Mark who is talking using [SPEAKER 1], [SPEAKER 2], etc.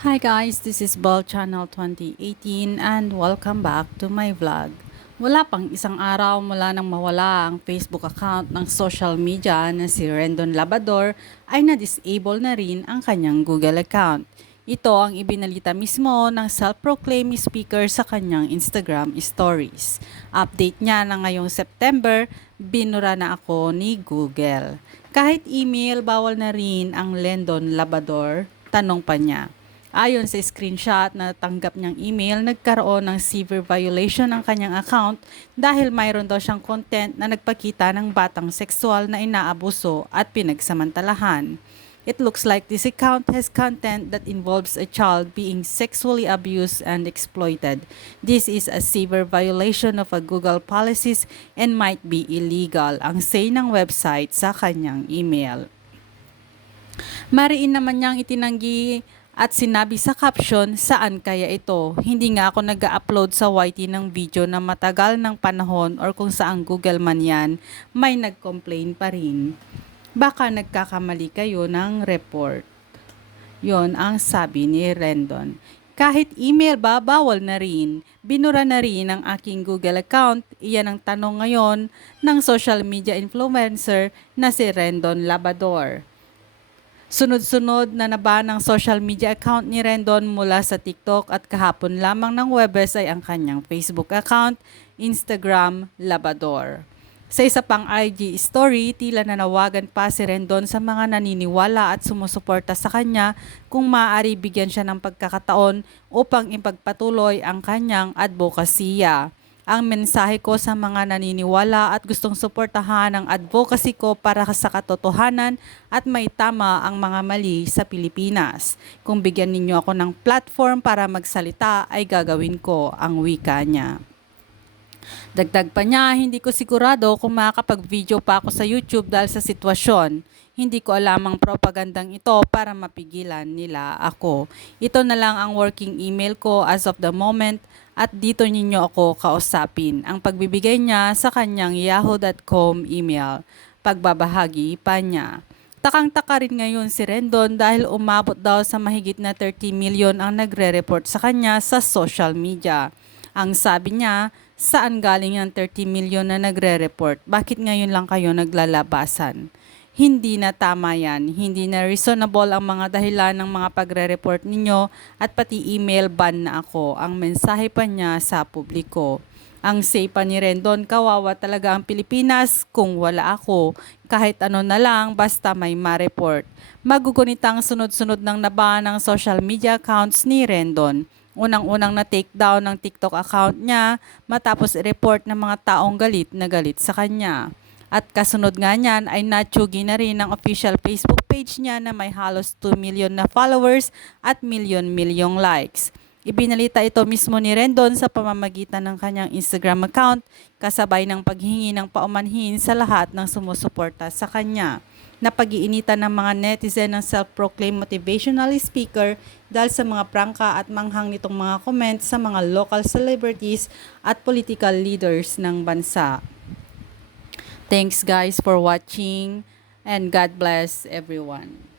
[SPEAKER 1] Hi guys, this is Ball Channel 2018 and welcome back to my vlog. Wala pang isang araw mula nang mawala ang Facebook account ng social media na si Rendon Labador ay na-disable na rin ang kanyang Google account. Ito ang ibinalita mismo ng self-proclaimed speaker sa kanyang Instagram stories. Update niya na ngayong September, binura na ako ni Google. Kahit email, bawal na rin ang Lendon Labador, tanong pa niya. Ayon sa screenshot na tanggap niyang email, nagkaroon ng severe violation ng kanyang account dahil mayroon daw siyang content na nagpakita ng batang sexual na inaabuso at pinagsamantalahan. It looks like this account has content that involves a child being sexually abused and exploited. This is a severe violation of a Google policies and might be illegal, ang say ng website sa kanyang email. Mariin naman niyang itinanggi at sinabi sa caption, saan kaya ito? Hindi nga ako nag-upload sa YT ng video na matagal ng panahon or kung saan Google man yan, may nag-complain pa rin. Baka nagkakamali kayo ng report. Yon ang sabi ni Rendon. Kahit email ba, bawal na rin. Binura na rin ang aking Google account. Iyan ang tanong ngayon ng social media influencer na si Rendon Labador. Sunod-sunod na naba ng social media account ni Rendon mula sa TikTok at kahapon lamang ng Webes ay ang kanyang Facebook account, Instagram, Labador. Sa isa pang IG story, tila nanawagan pa si Rendon sa mga naniniwala at sumusuporta sa kanya kung maaari bigyan siya ng pagkakataon upang ipagpatuloy ang kanyang advokasya ang mensahe ko sa mga naniniwala at gustong suportahan ang advocacy ko para sa katotohanan at may tama ang mga mali sa Pilipinas. Kung bigyan ninyo ako ng platform para magsalita ay gagawin ko ang wika niya. Dagdag pa niya, hindi ko sigurado kung makakapag-video pa ako sa YouTube dahil sa sitwasyon. Hindi ko alam ang propagandang ito para mapigilan nila ako. Ito na lang ang working email ko as of the moment at dito ninyo ako kausapin. Ang pagbibigay niya sa kanyang yahoo.com email. Pagbabahagi pa niya. Takang-taka rin ngayon si Rendon dahil umabot daw sa mahigit na 30 million ang nagre-report sa kanya sa social media. Ang sabi niya, saan galing ang 30 million na nagre-report? Bakit ngayon lang kayo naglalabasan? Hindi na tama yan. Hindi na reasonable ang mga dahilan ng mga pagre-report ninyo at pati email ban na ako. Ang mensahe pa niya sa publiko. Ang say pa ni Rendon, kawawa talaga ang Pilipinas kung wala ako. Kahit ano na lang, basta may ma-report. Magugunitang sunod-sunod ng naba ng social media accounts ni Rendon. Unang-unang na take down ng TikTok account niya matapos i-report ng mga taong galit na galit sa kanya. At kasunod nga niyan ay natsugi na rin ang official Facebook page niya na may halos 2 million na followers at million-milyong likes. Ibinalita ito mismo ni Rendon sa pamamagitan ng kanyang Instagram account kasabay ng paghingi ng paumanhin sa lahat ng sumusuporta sa kanya. Napag-iinitan ng mga netizen ng self-proclaimed motivational speaker dahil sa mga prangka at manghang nitong mga comments sa mga local celebrities at political leaders ng bansa. Thanks guys for watching and God bless everyone.